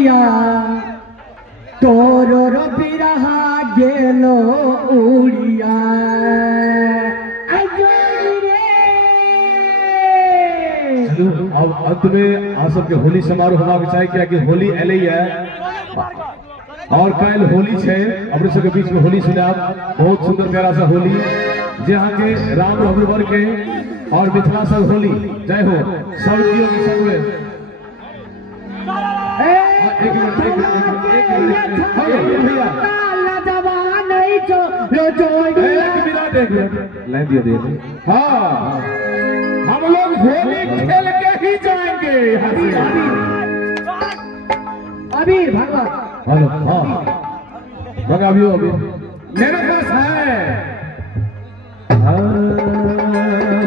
उड़िया तोरो बिरहा गेलो उड़िया। अब अंत में आप सबके होली समारोह होना चाहिए क्या कि होली एल है और कल होली है अपने सबके बीच में होली सुना बहुत सुंदर प्यारा सा होली जहाँ के राम रघुवर के और मिथिला सब होली जय हो सब की संग में। एक मिनट हाँ हम लोग होली खेल के ही जाएंगे। अभी भगवान हेलो हाँ भगा अभी मेरे पास है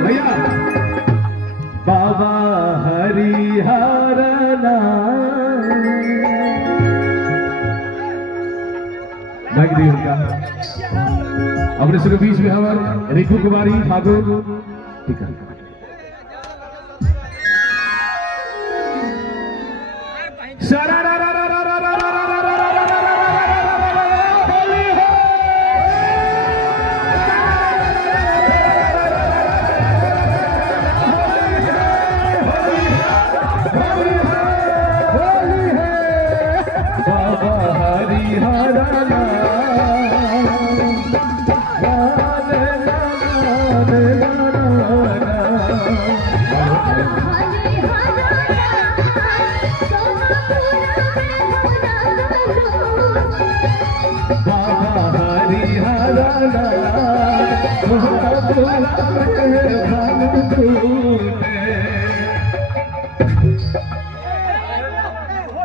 भैया बाबा हरिहरना लग दी उनका अपने सबके बीच में हमारे रिकू कुमारी ठाकुर ठीक है।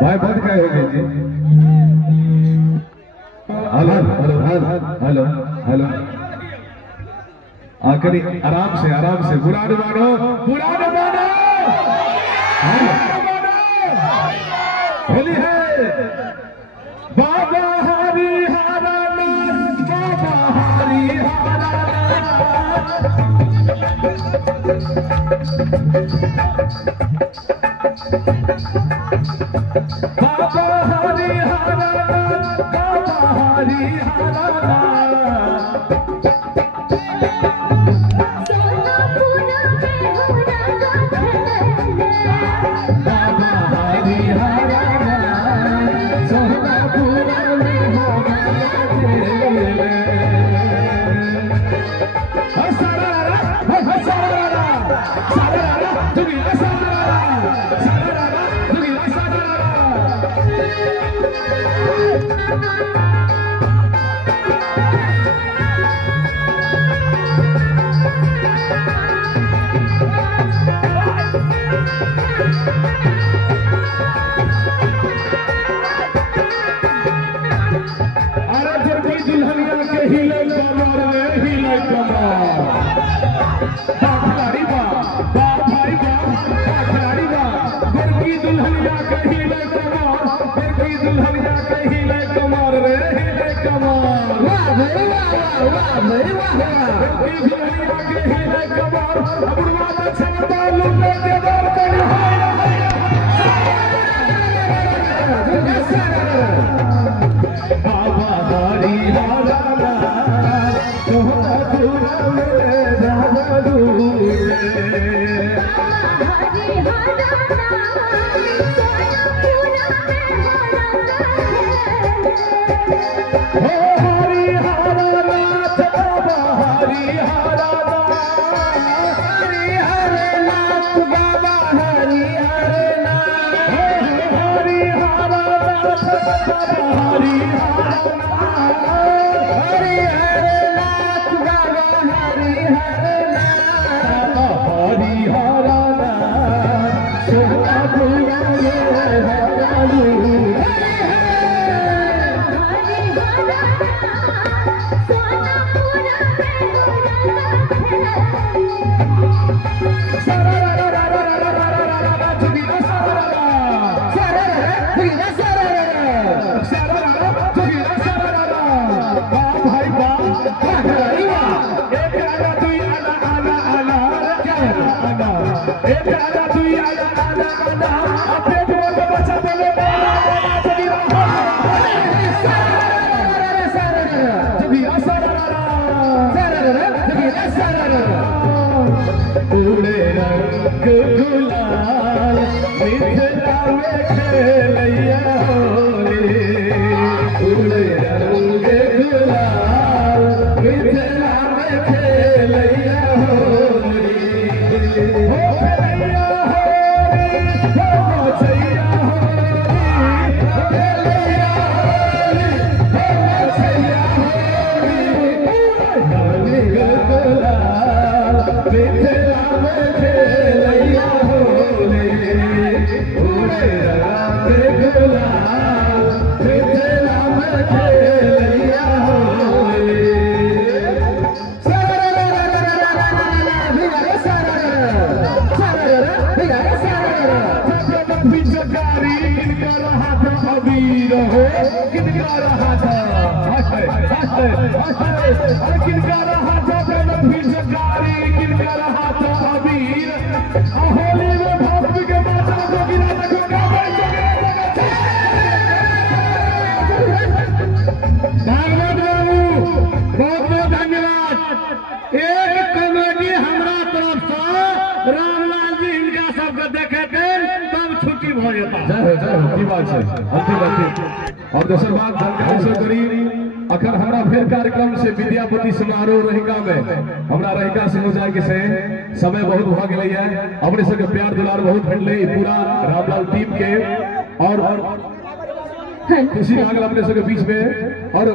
भाई बंद क्या हो गई जी। हेलो हेलो आखिरी आराम से बुरा न मानो होली है बाबा हरिहरना बाबा हरिहरना एक आना दुई आना आना आना पूरे रंग गुलाल मिथिला में खेलैया होली पूरे रंग गुलाल मिथिला में खेलैया होली हो खेलैया होली हो मचैया होली हो खेलैया होली हो मचैया होली पूरे रंग गुलाल मिथिला में खेलैया होली पूरे रंग गुलाल मिथिला में खेलैया होली पिचकारी किनका रहा था अबीर हो किनका रहा था किनका रहा था पिचकारी किनका रहा था अबीर होली में भक्त के माता को गिरा रखूंगा धन्यवाद बाबू बहुत बहुत धन्यवाद एक कमेटी हमरा तरफ से रामलाल जी इनका सबके देखे तब छुट्टी हो जाता जय हो की बात है और दूसरी बात ऐसे करी अखन हमरा फिर कार्यक्रम से विद्यापति समारोह रहिका में हमरा रहिका समुदाय के से समय बहुत भ गेलै है अपने सबके प्यार दुलार बहुत भेटले पूरा रामलाल टीम के और खुशी लागल अपने सबके बीच में और